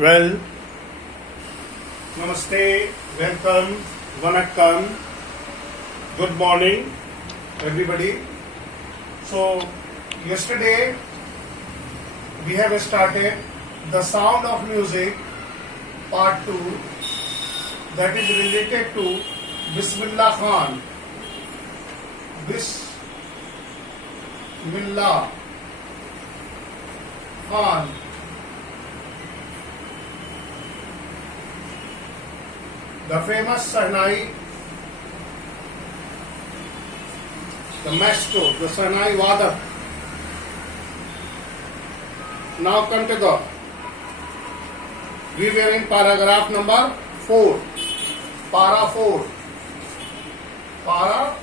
Well, namaste, welcome, vanakkam, good morning, everybody. So, yesterday we have started the sound of music part 2 that is related to Bismillah Khan. Bismillah Khan. The famous Sahnai, the maestro, the Sahnai Vadak. Now come to go. We were in paragraph number 4. Para 4. Para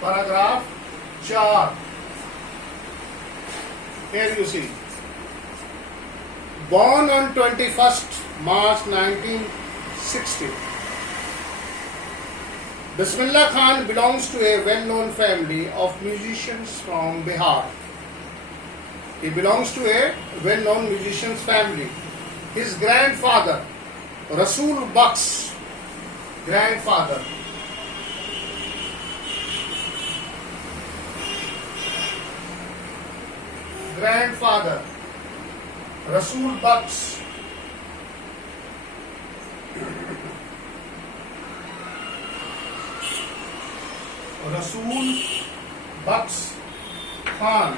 paragraph 4. Here you see. Born on 21st March 1960, Bismillah Khan belongs to a well-known family of musicians from Bihar. He belongs to a well-known musicians family. His grandfather, Rasool Bucks, grandfather, Rasool Bucks, Rasool Bucks Khan,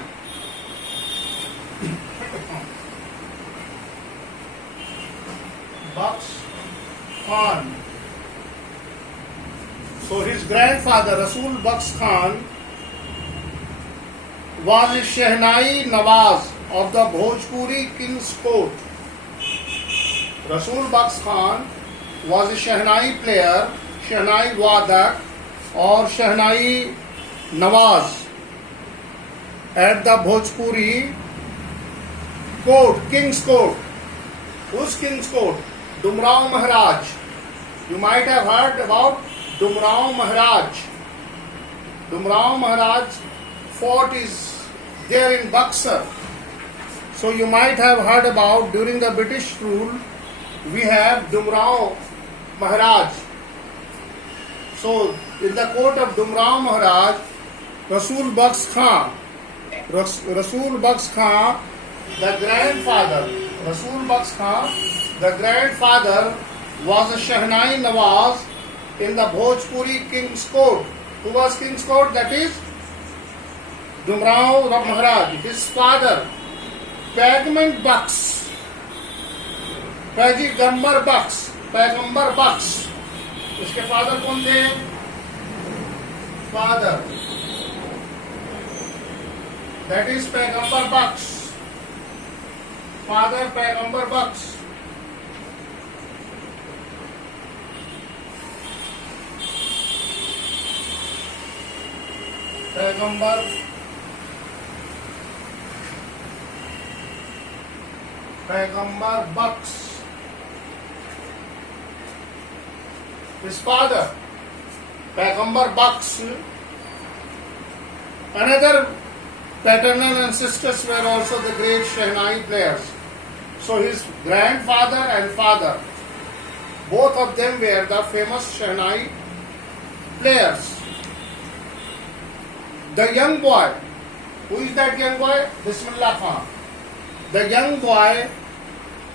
Bucks Khan. So his grandfather Rasool Bucks Khan was a Shehnai Nawaz of the Bhojpuri King's Court. Rasool Bucks Khan was a Shehnai player, Shehnai Wadak or Shehnai Nawaz at the Bhojpuri Court, King's Court. Whose King's Court? Dumrao Maharaj. You might have heard about Dumrao Maharaj. Dumrao Maharaj fort is there in Buxar. So you might have heard about during the British rule we have Dumrao Maharaj. So in the court of Dumrao Maharaj, Rasool Bucks Khan, Rasool Bucks Khan, the grandfather, Rasool Bucks Khan, the grandfather was a Shehnai Nawaz in the Bhojpuri King's Court. Who was King's Court? That is Dumrao Maharaj. His father, Pagman Bucks, Pagambar Bucks, Pagambar Bucks. इसके father कौन थे? Father, that is Pagambar Bucks. Father Pagambar Bucks. Pagambar Bucks. His father, Pagambar Bucks. Another paternal ancestors were also the great Shehnai players. So his grandfather and father, both of them were the famous Shehnai players. The young boy, who is that young boy? Bismillah Khan. The young boy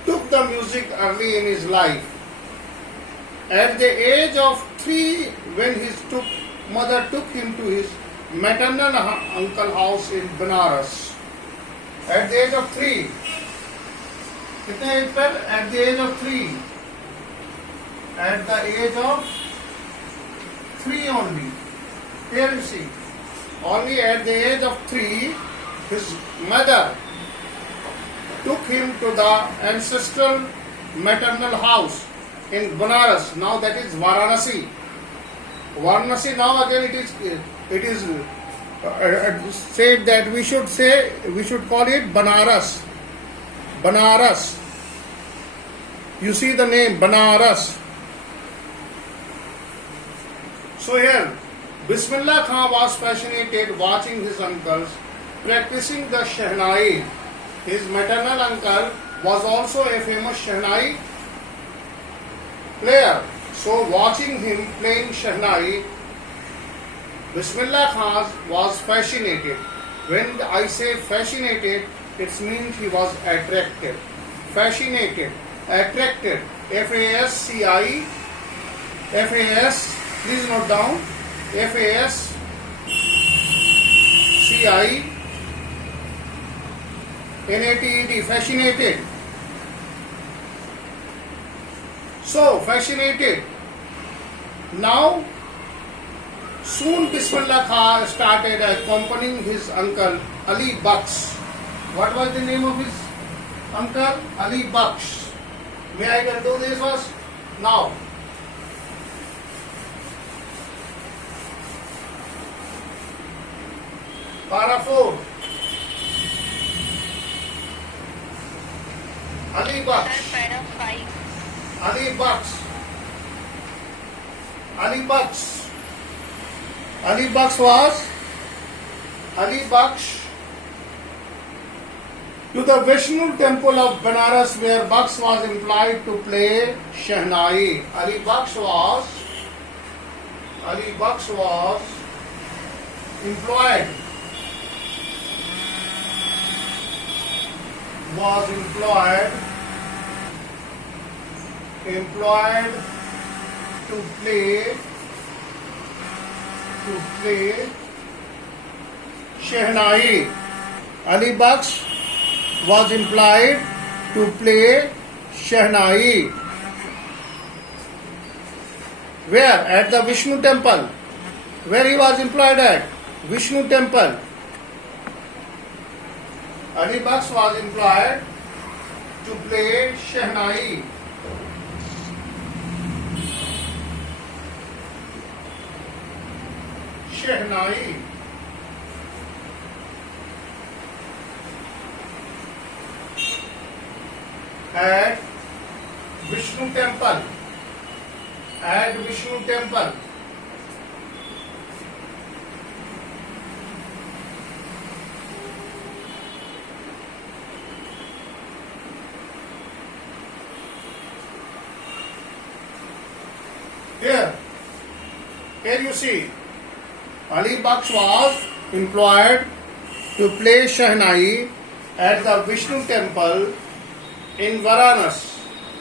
took the music early in his life. At the age of 3, when his mother took him to his maternal uncle house in Banaras. At the age of 3. कितने as per? At the age of 3. At the age of 3 only. Here you see. Only at the age of 3, his mother took him to the ancestral maternal house in Banaras. Now that is Varanasi. Varanasi now again it is said that we should call it Banaras. Banaras. You see the name Banaras. So here, Bismillah Khan was fascinated watching his uncles practicing the Shehnai. His maternal uncle was also a famous Shehnai player. So watching him playing Shehnai, Bismillah Khan was fascinated. When I say fascinated, it means he was attracted. Fascinated, attracted. F-A-S-C-I, F-A-S, please note down, F-A-S-C-I, N-A-T-E-D, fascinated. So, fascinated. Now, soon Bismillah Khan started accompanying his uncle Ali Baksh. What was the name of his uncle? Ali Baksh. May I can do this first? Now. Para 4. Ali Baksh. Para 5. Ali Baksh. Ali Baksh. Ali Baksh was Ali Baksh to the Vishnu temple of Banaras where Baksh was employed to play Shehnai. Ali Baksh was employed to play Shehnai. Ali Baksh was employed to play Shehnai. Where? At the Vishnu temple. Where he was employed at? Vishnu temple. Ali Baksh was employed to play Shehnai. Shehnai. At Vishnu temple. At Vishnu temple. Here you see, Ali Baksh was employed to play Shehnai at the Vishnu temple in Varanasi.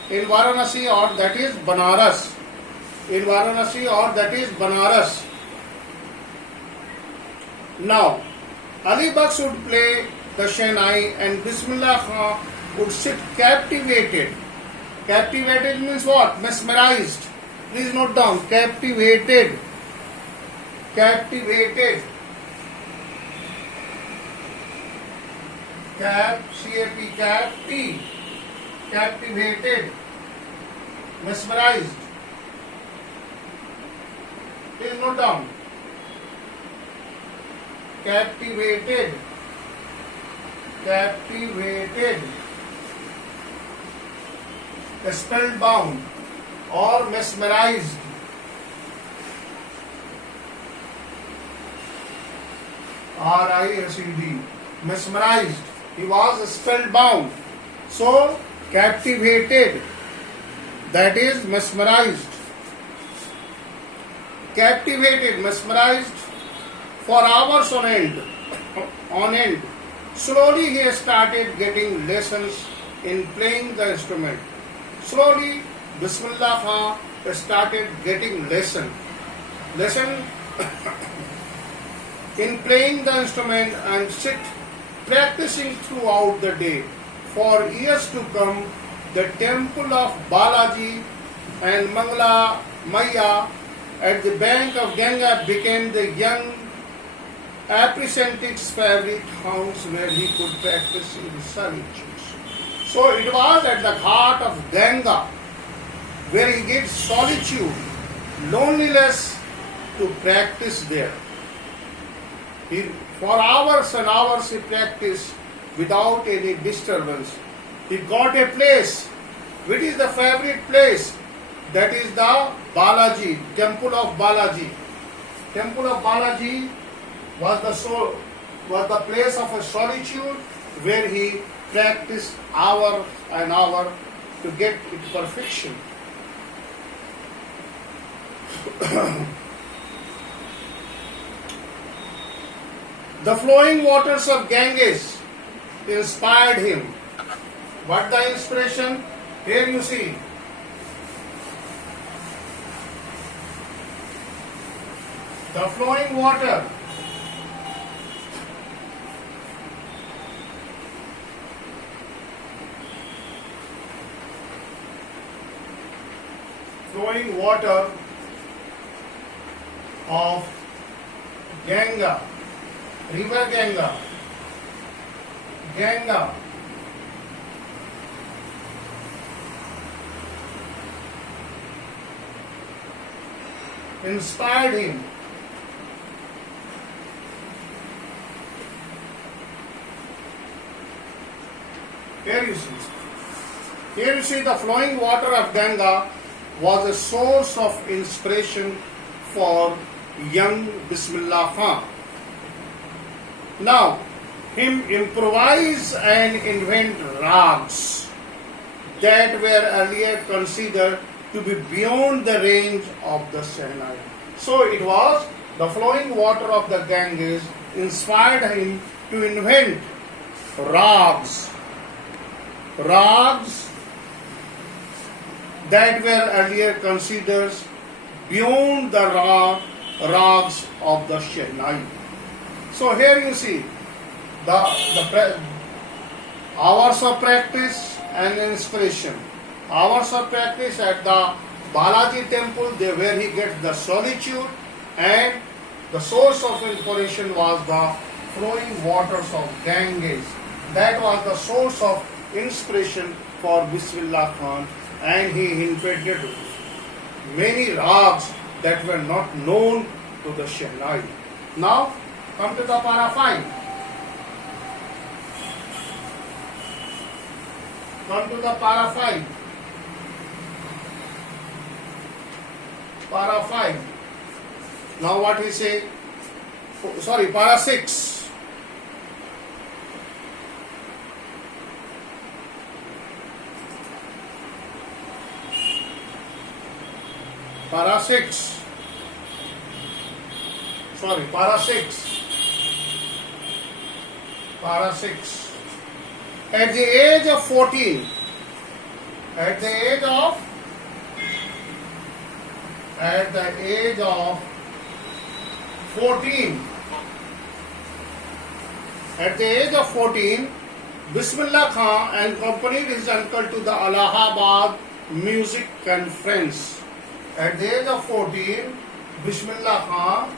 In Varanasi, or that is Banaras. In Varanasi, or that is Banaras. Now, Ali Baksh would play the Shehnai and Bismillah Khan would sit captivated. Captivated means what? Mesmerized. Please note down. Captivated. Captivated. C-A-P, cap-T. Captivated. Mesmerized. Please note down. Captivated. Captivated. Spellbound or mesmerized. R-I-S-E-D. Mesmerized. He was spellbound. So, captivated. That is mesmerized. Captivated, mesmerized for hours on end. Slowly he started getting lessons in playing the instrument. Slowly, Bismillah Khan started getting lesson in playing the instrument and sit practicing throughout the day. For years to come, the temple of Balaji and Mangala Maya at the bank of Ganga became the young apprentice's favorite house where he could practice in solitude. So it was at the heart of Ganga where he gets solitude, loneliness to practice there. For hours and hours he practiced without any disturbance. He got a place. Which is the favorite place? That is the Balaji, temple of Balaji. Temple of Balaji was the was the place of a solitude where he practiced hour and hour to get it perfection. The flowing waters of Ganges inspired him. What the inspiration? Here you see. The flowing water. Flowing water of Ganga, river Ganga, Ganga. Inspired him. Here you see. Here you see the flowing water of Ganga was a source of inspiration for young Bismillah Khan. Now, him improvise and invent rags that were earlier considered to be beyond the range of the Shehnai. So it was the flowing water of the Ganges inspired him to invent rags that were earlier considered beyond the rags of the Shehnai. So here you see the hours of practice and inspiration. Hours of practice at the Balaji temple, where he gets the solitude, and the source of inspiration was the flowing waters of Ganges. That was the source of inspiration for Bismillah Khan, and he invented many rags that were not known to the Shehnai. Now, come to the para 5. Come to the para 5. Para 5. Now what we say? Sorry, para 6. Para 6. Sorry, para 6. Para 6. At the age of 14, at the age of 14, Bismillah Khan accompanied his uncle to the Allahabad music conference. At the age of 14, Bismillah Khan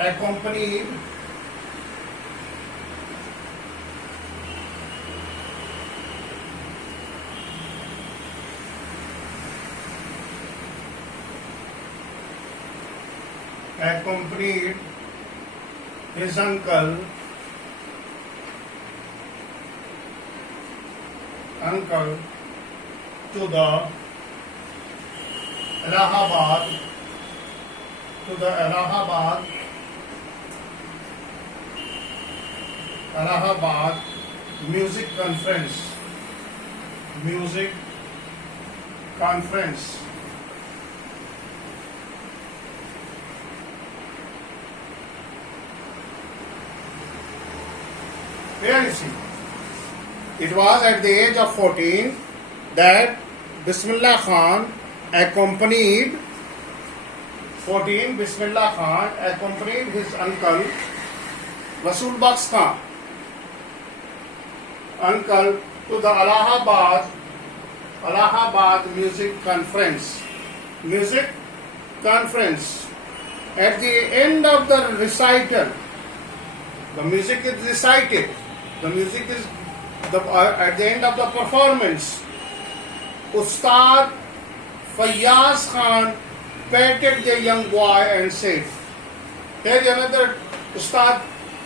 accompanied his uncle to the Allahabad music conference. Here you see, it was at the age of 14 that Bismillah Khan accompanied his uncle Rasul Bakhsh Khan to the Allahabad music conference. At the end of the recital, the music is recited. At the end of the performance, Ustad Fayyaz Khan patted the young boy and said, Here another Ustad,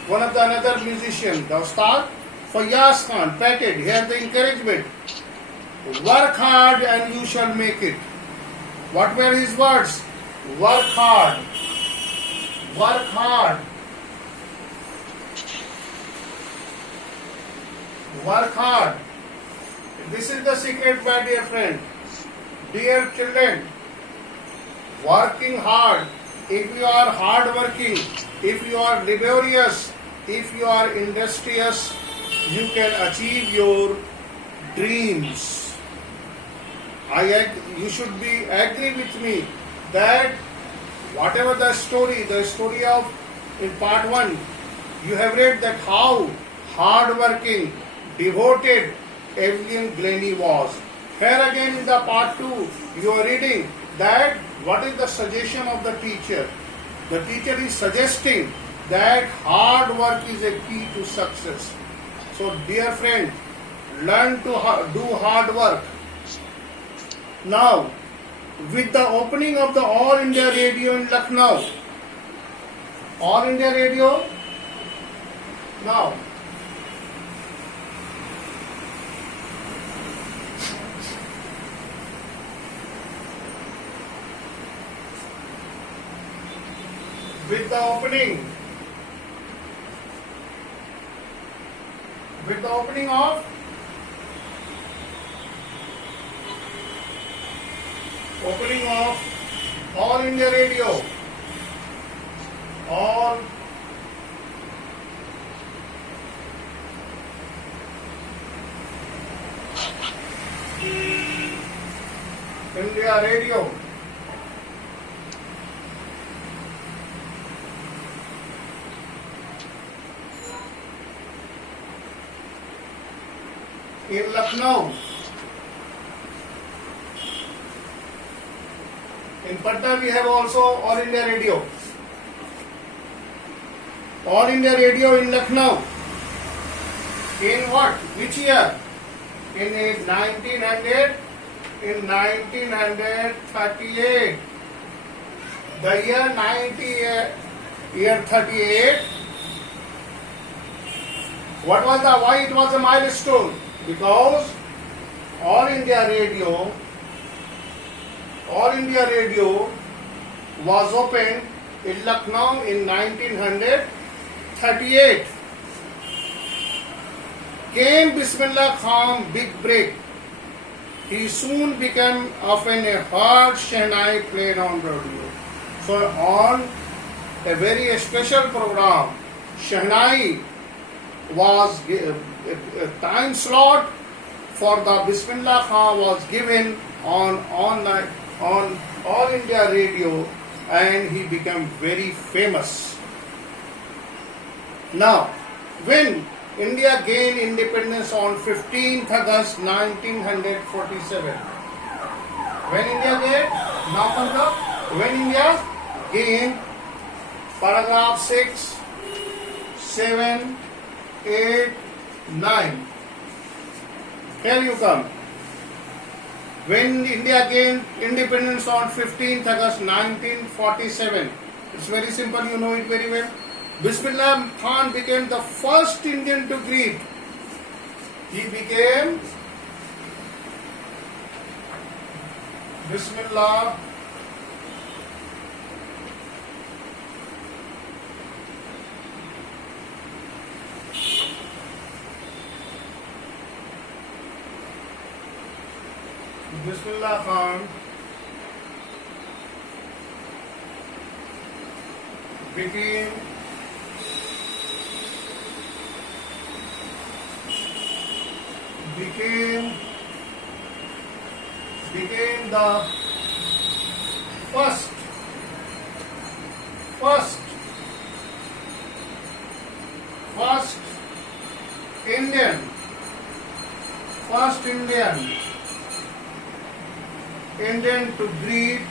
one of the another musician, the Ustad Fayyaz Khan, patted. Here the encouragement. Work hard and you shall make it. What were his words? Work hard. Work hard. Work hard. This is the secret, my dear friend. Dear children, working hard. If you are hard working, if you are laborious, if you are industrious, you can achieve your dreams. You should be agree with me that whatever the story of in part 1, you have read that how hard working, devoted Evelyn Glennie was. Here again in the part 2, you are reading that what is the suggestion of the teacher. The teacher is suggesting that hard work is a key to success. So dear friend, learn to do hard work. Now, with the opening of the All India Radio in Lucknow, All India Radio, now, with the opening of All India Radio, All India Radio, in Lucknow. In Patna we have also All India Radio. All India Radio in Lucknow. In what? Which year? In 1938. The year 38. Why it was a milestone? Because All India Radio was opened in Lucknow in 1938. Came Bismillah Khan big break. He soon became often a hard Shehnai played on radio. So on a very special program, Shehnai was a time slot for the Bismillah Khan was given on All India Radio, and he became very famous. Now, when India gained independence on 15th August 1947, when India gained paragraph 6, 7, 8, 9. Here you come. When India gained independence on 15th August 1947, it's very simple, you know it very well. Bismillah Khan became the first Indian to greet. He became Bismillah Khan became the first Indian to greet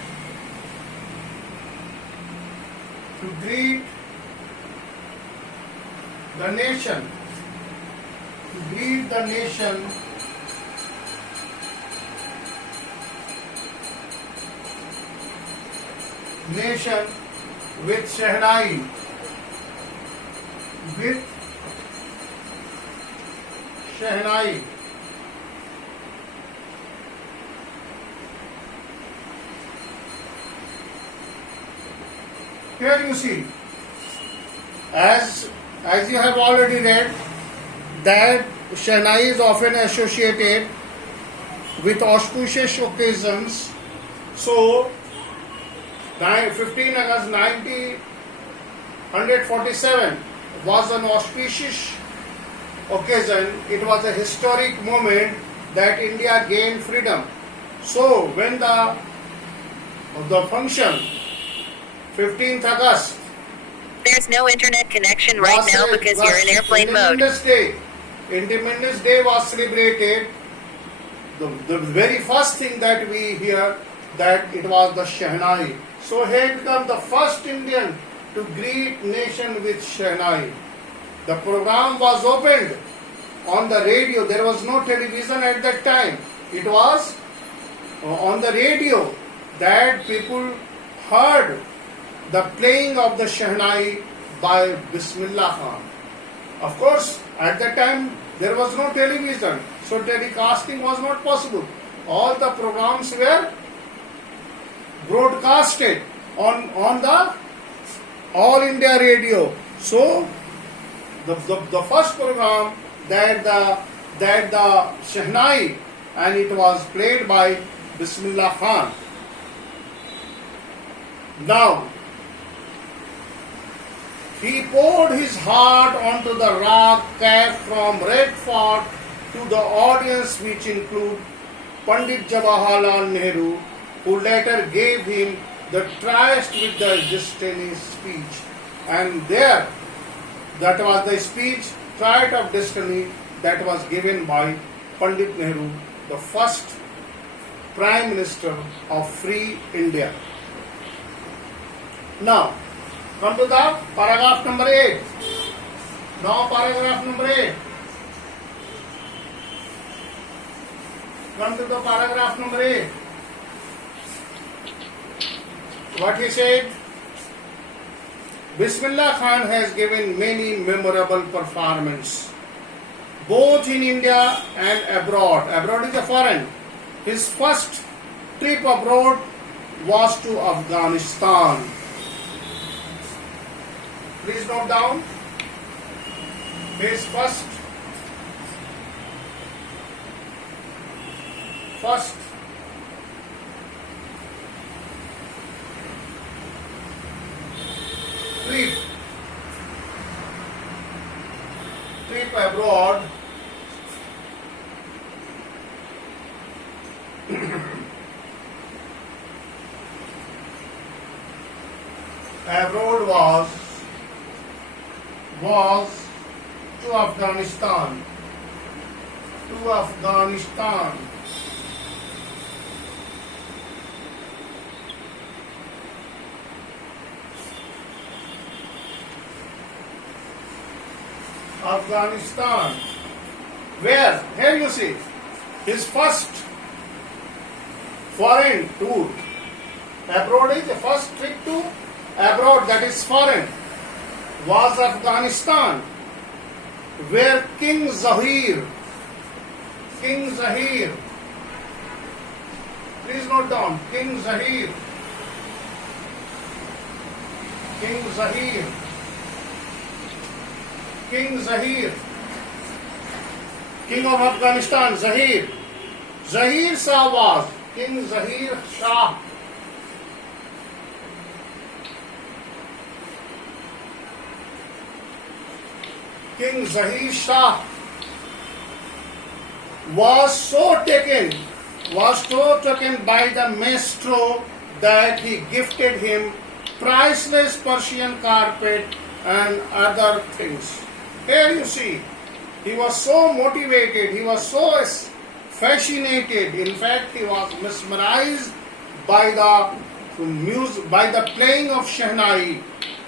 the nation, with Shehnai. with Shehnai. Here you see, as you have already read, that Shehnai is often associated with auspicious occasions. So, 15 August 1947 was an auspicious occasion. It was a historic moment that India gained freedom. So, when the function 15th August. There's no internet connection right now because you're in airplane mode. Independence Day was celebrated. The very first thing that we hear that it was the Shehnai. So he became the first Indian to greet nation with Shehnai. The program was opened on the radio. There was no television at that time. It was on the radio that people heard the playing of the Shehnai by Bismillah Khan. Of course, at that time there was no television, so telecasting was not possible. All the programs were broadcasted on the All India Radio. So the first program that the Shehnai, and it was played by Bismillah Khan. Now, he poured his heart onto the rag cast from Red Fort to the audience, which include Pandit Jawaharlal Nehru, who later gave him the Tryst with the Destiny speech. And there, that was the speech, Tryst of Destiny, that was given by Pandit Nehru, the first Prime Minister of Free India. Now, come to the paragraph number 8. Now paragraph number 8. Come to the paragraph number 8. What he said? Bismillah Khan has given many memorable performances, both in India and abroad. Abroad is a foreign. His first trip abroad was to Afghanistan. Please note down his first trip abroad was to Afghanistan. Afghanistan, where, here you see, his first foreign tour. Abroad is the first trip to abroad, that is foreign, was Afghanistan, where King Zahir, please note down, King Zahir, King of Afghanistan, Zahir Shah was, King Zahir Shah. King Zahir Shah was so taken by the maestro that he gifted him priceless Persian carpet and other things. Here you see, he was so motivated, he was so fascinated, in fact he was mesmerized by the playing of Shehnai.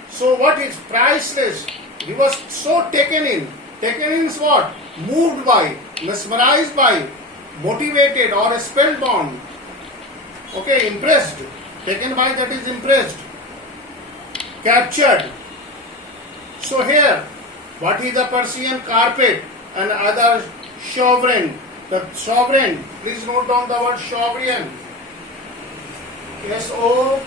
So what is priceless? He was so taken in is what? Moved by, mesmerized by, motivated or spellbound. Okay, impressed. Taken by, that is impressed. Captured. So here, What is the Persian carpet and other sovereign? The sovereign, please note down the word sovereign. S-O-U,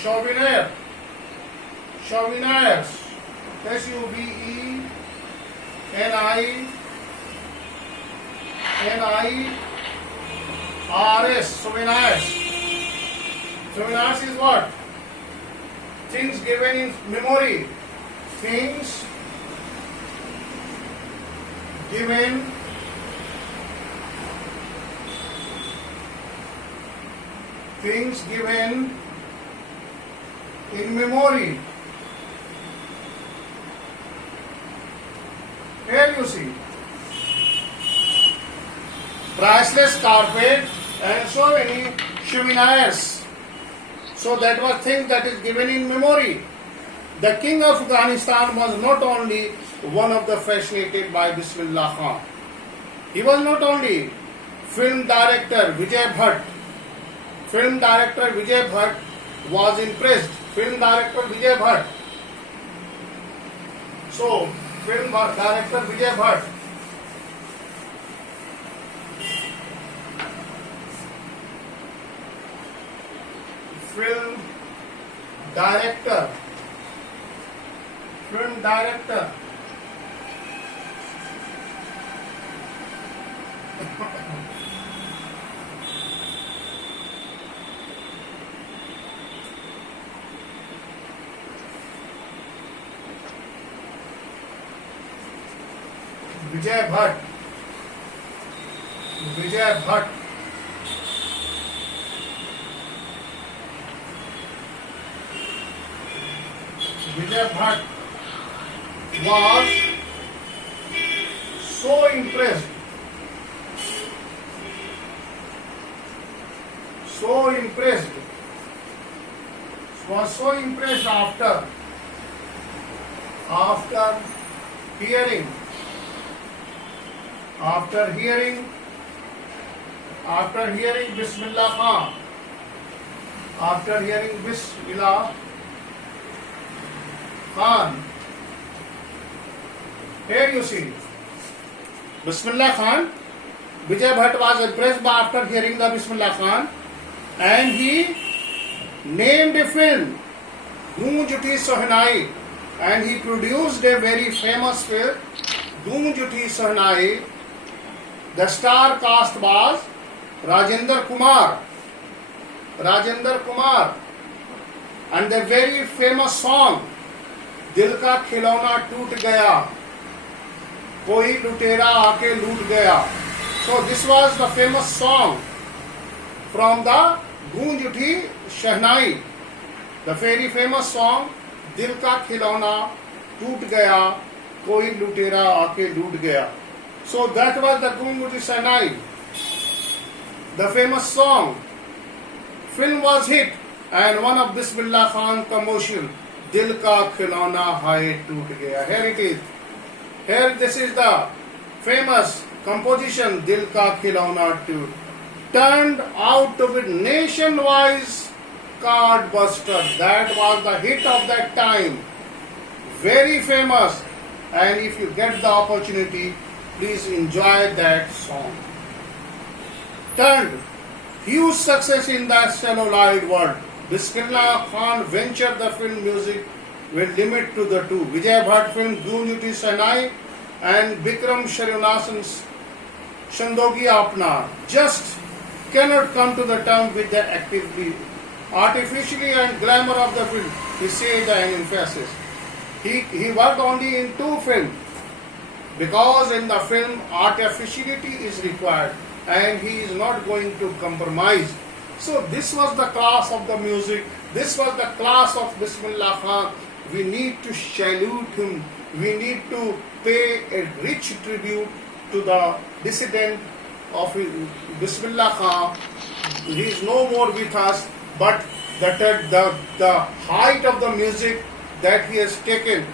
souvenir, souvenirs, S-U-V-E-N-I-R-S, souvenirs. Souvenirs is what? Things given in memory. Things given in memory. Here you see priceless carpet and so many souvenirs. So that was thing that is given in memory. The king of Afghanistan was not only one of the fascinated by Bismillah Khan. He was not only film director Vijay Bhatt. Film director Vijay Bhatt was impressed. Film director Vijay Bhatt. So, film director Vijay Bhatt. Film director. Vijay Bhatt. Vijay Bhatt was so impressed after hearing Bismillah Khan, here you see Bismillah Khan. Vijay Bhatt was impressed by after hearing the Bismillah Khan, and he named a film Doom Juti Sahnai, and he produced a very famous film Doom Juti Sahnai. The star cast was Rajendra Kumar, and the very famous song Dil Ka Khilona Toot Gaya, Koi Lutera Aake Loot Gaya. So this was the famous song from the Goonj Uthi Shehnai, the very famous song Dil Ka Khilona Toot Gaya, Koi Lutera Aake Loot Gaya. So that was the Goonj Uthi Shehnai, the famous song. Film was hit, and one of Bismillah Khan commercial, Dil Ka Khilona Hai Toot Gaya. Here it is. Here this is the famous composition Dil Ka Khilona Toot. Turned out to be nationwide card buster. That was the hit of that time. Very famous. And if you get the opportunity, please enjoy that song. Turned huge success in the celluloid world. Bismillah Khan ventured the film music will limit to the two. Vijay Bhatt film Goonj Uthi Shehnai and Bikram Srinivasan's Shandogi Apna just cannot come to the term with the activity, artificially and glamour of the film. He said in emphasis. He worked only in two films because in the film artificiality is required and he is not going to compromise. So this was the class of the music. This was the class of Bismillah Khan. We need to salute him. We need to pay a rich tribute to the dissident of Bismillah Khan. He is no more with us, but the height of the music that he has taken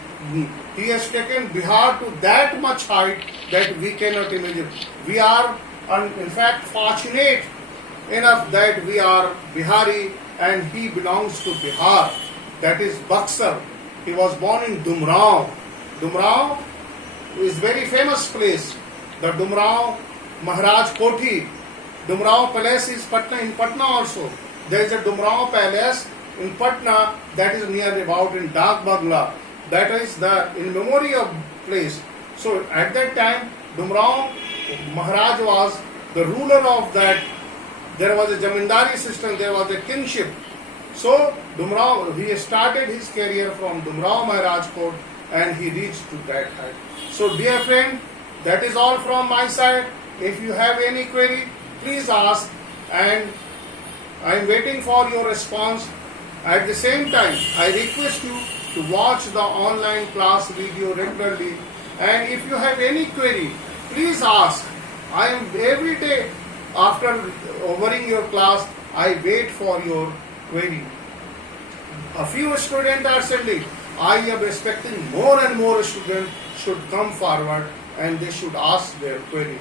Bihar to that much height that we cannot imagine. We are in fact fortunate enough that we are Bihari and he belongs to Bihar. that is Buxar. He was born in Dumrao. Dumrao is very famous place. The Dumrao Maharaj Koti. Dumrao Palace is in Patna also. There is a Dumrao Palace in Patna that is near about in Dak Bangla. That is the in memory of place. So at that time, Dumrao Maharaj was the ruler of that. There was a zamindari system, there was a kingship. So Dumrao, he started his career from Dumrao Maharaj Court and he reached to that height. So dear friend, that is all from my side. If you have any query, please ask, and I am waiting for your response. At the same time, I request you to watch the online class video regularly, and if you have any query, please ask. I am every day after overing your class, I wait for your query. A few students are sending. I am expecting more and more students should come forward and they should ask their query.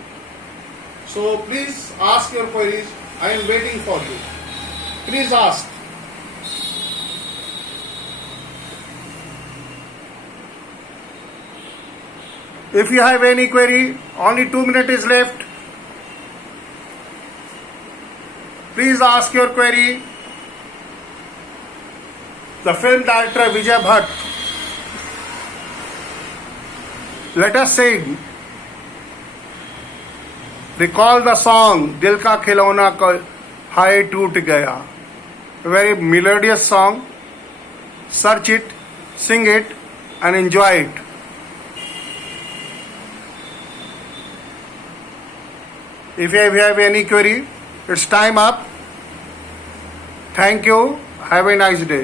So please ask your queries. I am waiting for you. Please ask. If you have any query, only 2 minutes is left. Please ask your query. The film director Vijay Bhatt. Let us sing. Recall the song Dil Ka Khilona Hai Toot Gaya. A very melodious song. Search it, sing it, and enjoy it. If you have any query, it's time up. Thank you. Have a nice day.